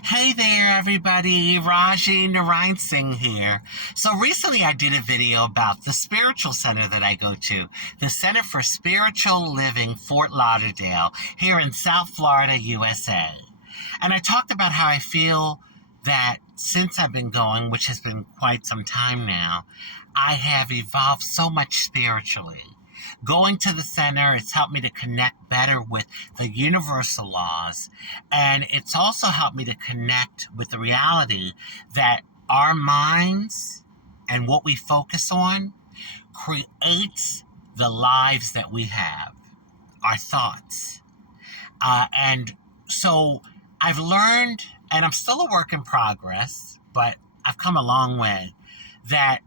Hey there, everybody. Rajee Narinesingh here. So recently I did a video about the spiritual center that I go to, the Center for Spiritual Living, Fort Lauderdale, here in South Florida, USA. And I talked about how I feel that since I've been going, which has been quite some time now, I have evolved so much spiritually. Going to the center, it's helped me to connect better with the universal laws, and it's also helped me to connect with the reality that our minds and what we focus on creates the lives that we have, our thoughts. And so I've learned, and I'm still a work in progress, but I've come a long way, that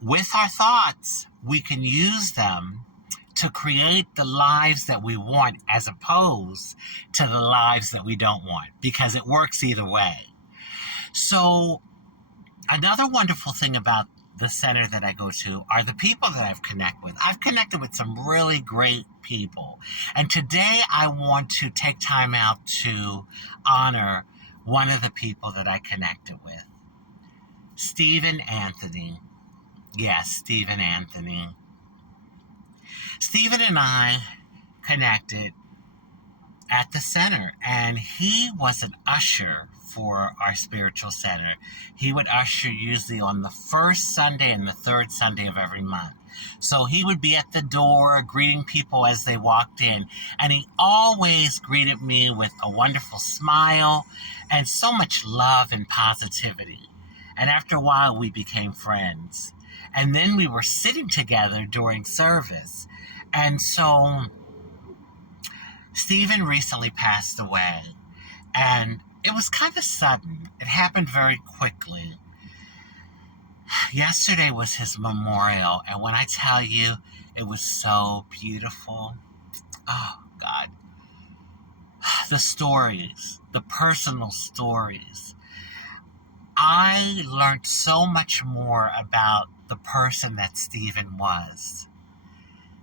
with our thoughts, we can use them to create the lives that we want as opposed to the lives that we don't want, because it works either way. So another wonderful thing about the center that I go to are the people that I've connected with. I've connected with some really great people. And today I want to take time out to honor one of the people that I connected with, Stephen Anthony. Yes, Stephen Anthony. Stephen and I connected at the center, and he was an usher for our spiritual center. He would usher usually on the first Sunday and the third Sunday of every month. So he would be at the door greeting people as they walked in, and he always greeted me with a wonderful smile and so much love and positivity. And after a while, we became friends. And then we were sitting together during service. And so Stephen recently passed away. And it was kind of sudden. It happened very quickly. Yesterday was his memorial. And when I tell you, it was so beautiful. Oh, God. The stories, the personal stories. I learned so much more about the person that Stephen was,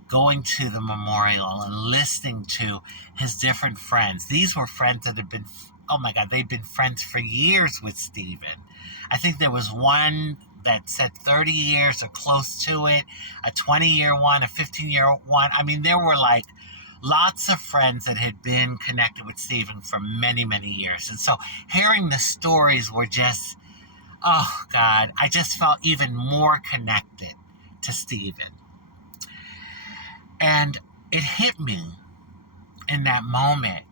going to the memorial and listening to his different friends. These were friends that had been, oh my God, they'd been friends for years with Stephen. I think there was one that said 30 years or close to it, a 20-year one, a 15-year one. I mean, there were like lots of friends that had been connected with Stephen for many, many years. And so hearing the stories were just, oh, God, I just felt even more connected to Stephen. And it hit me in that moment.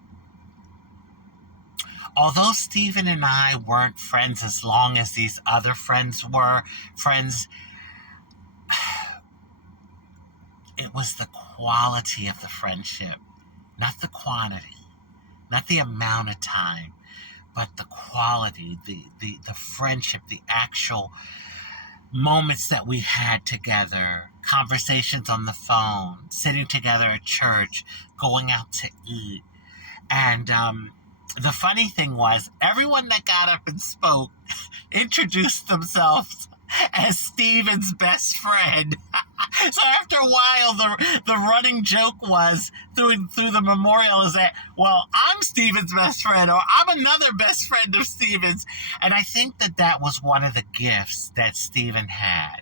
Although Stephen and I weren't friends as long as these other friends were friends, it was the quality of the friendship, not the quantity, not the amount of time, but the quality, the friendship, the actual moments that we had together, conversations on the phone, sitting together at church, going out to eat. And the funny thing was, everyone that got up and spoke introduced themselves as Stephen's best friend. So after a while, the running joke was through the memorial is that, well, I'm Stephen's best friend, or I'm another best friend of Stephen's. And I think that was one of the gifts that Stephen had.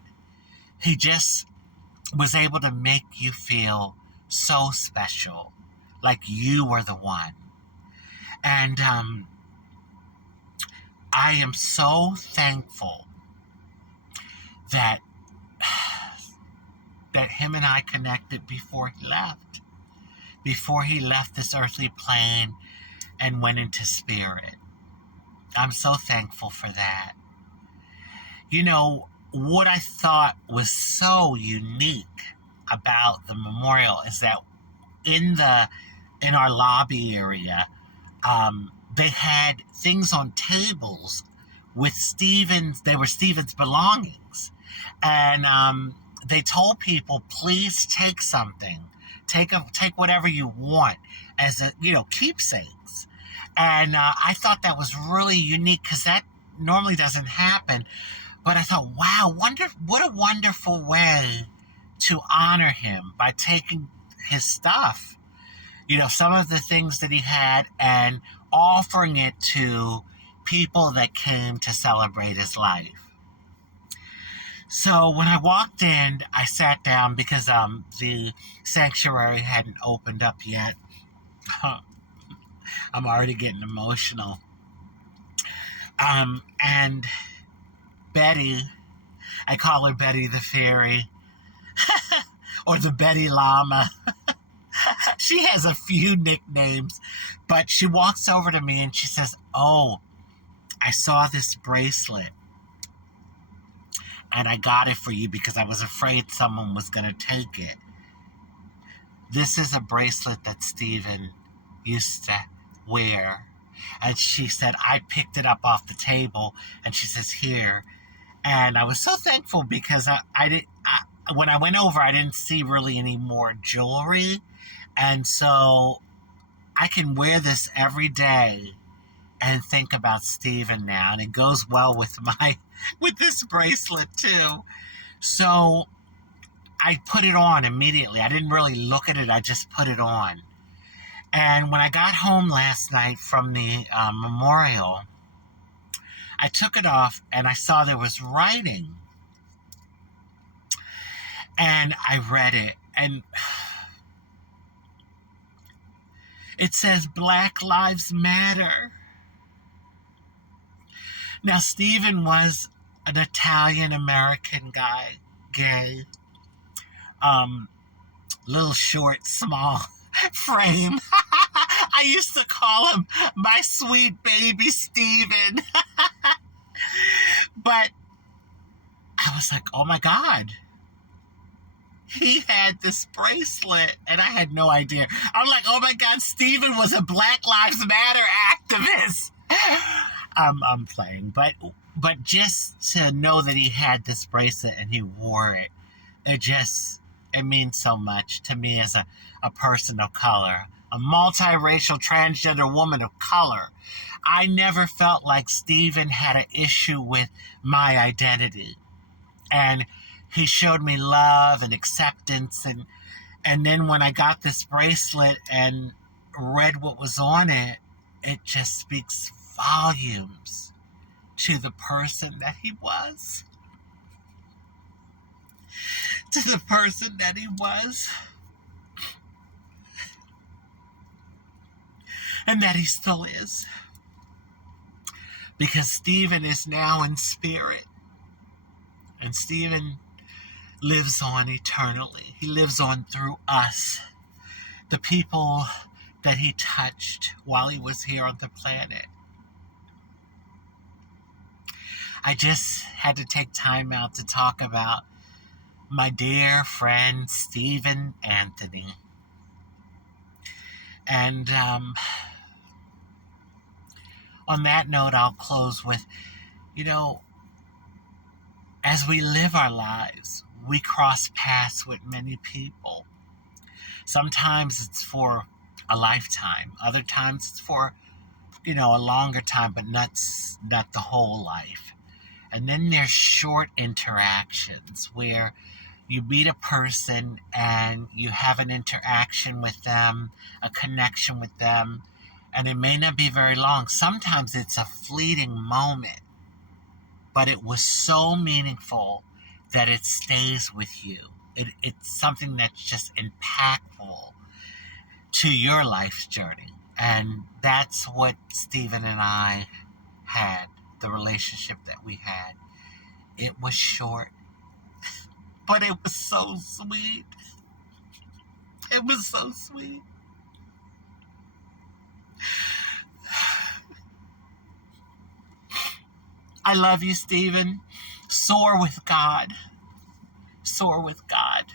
He just was able to make you feel so special, like you were the one. And I am so thankful that him and I connected before he left this earthly plane and went into spirit. I'm so thankful for that. You know, what I thought was so unique about the memorial is that in our lobby area, they had things on tables with they were Stephen's belongings. And they told people, please take something. Take whatever you want as keepsakes. And I thought that was really unique because that normally doesn't happen. But I thought, wow, what a wonderful way to honor him by taking his stuff. Some of the things that he had and offering it to people that came to celebrate his life. So when I walked in, I sat down because the sanctuary hadn't opened up yet. I'm already getting emotional. And Betty, I call her Betty the Fairy, or the Betty Llama. She has a few nicknames, but she walks over to me and she says, "Oh, I saw this bracelet, and I got it for you because I was afraid someone was going to take it. This is a bracelet that Stephen used to wear." And she said, "I picked it up off the table," and she says, "Here." And I was so thankful because when I went over, I didn't see really any more jewelry. And so I can wear this every day and think about Stephen now. And it goes well with this bracelet too. So I put it on immediately. I didn't really look at it. I just put it on. And when I got home last night from the memorial, I took it off and I saw there was writing. And I read it, and it says, "Black Lives Matter." Now, Stephen was an Italian-American guy, gay, little short, small frame. I used to call him my sweet baby Stephen. But I was like, oh my God. He had this bracelet, and I had no idea. I'm like, oh my God, Stephen was a Black Lives Matter activist. I'm playing, but just to know that he had this bracelet and he wore it, it means so much to me as a person of color, a multiracial transgender woman of color. I never felt like Stephen had an issue with my identity. And he showed me love and acceptance. And then when I got this bracelet and read what was on it, it just speaks volumes to the person that he was. To the person that he was. And that he still is. Because Stephen is now in spirit. And Stephen lives on eternally. He lives on through us, the people that he touched while he was here on the planet. I just had to take time out to talk about my dear friend Stephen Anthony. And on that note, I'll close with, as we live our lives, we cross paths with many people. Sometimes it's for a lifetime. Other times it's for, a longer time, but not the whole life. And then there's short interactions where you meet a person and you have an interaction with them, a connection with them, and it may not be very long. Sometimes it's a fleeting moment, but it was so meaningful that it stays with you. It's something that's just impactful to your life's journey. And that's what Stephen and I had, the relationship that we had. It was short, but it was so sweet. It was so sweet. I love you, Stephen. Soar with God. Soar with God.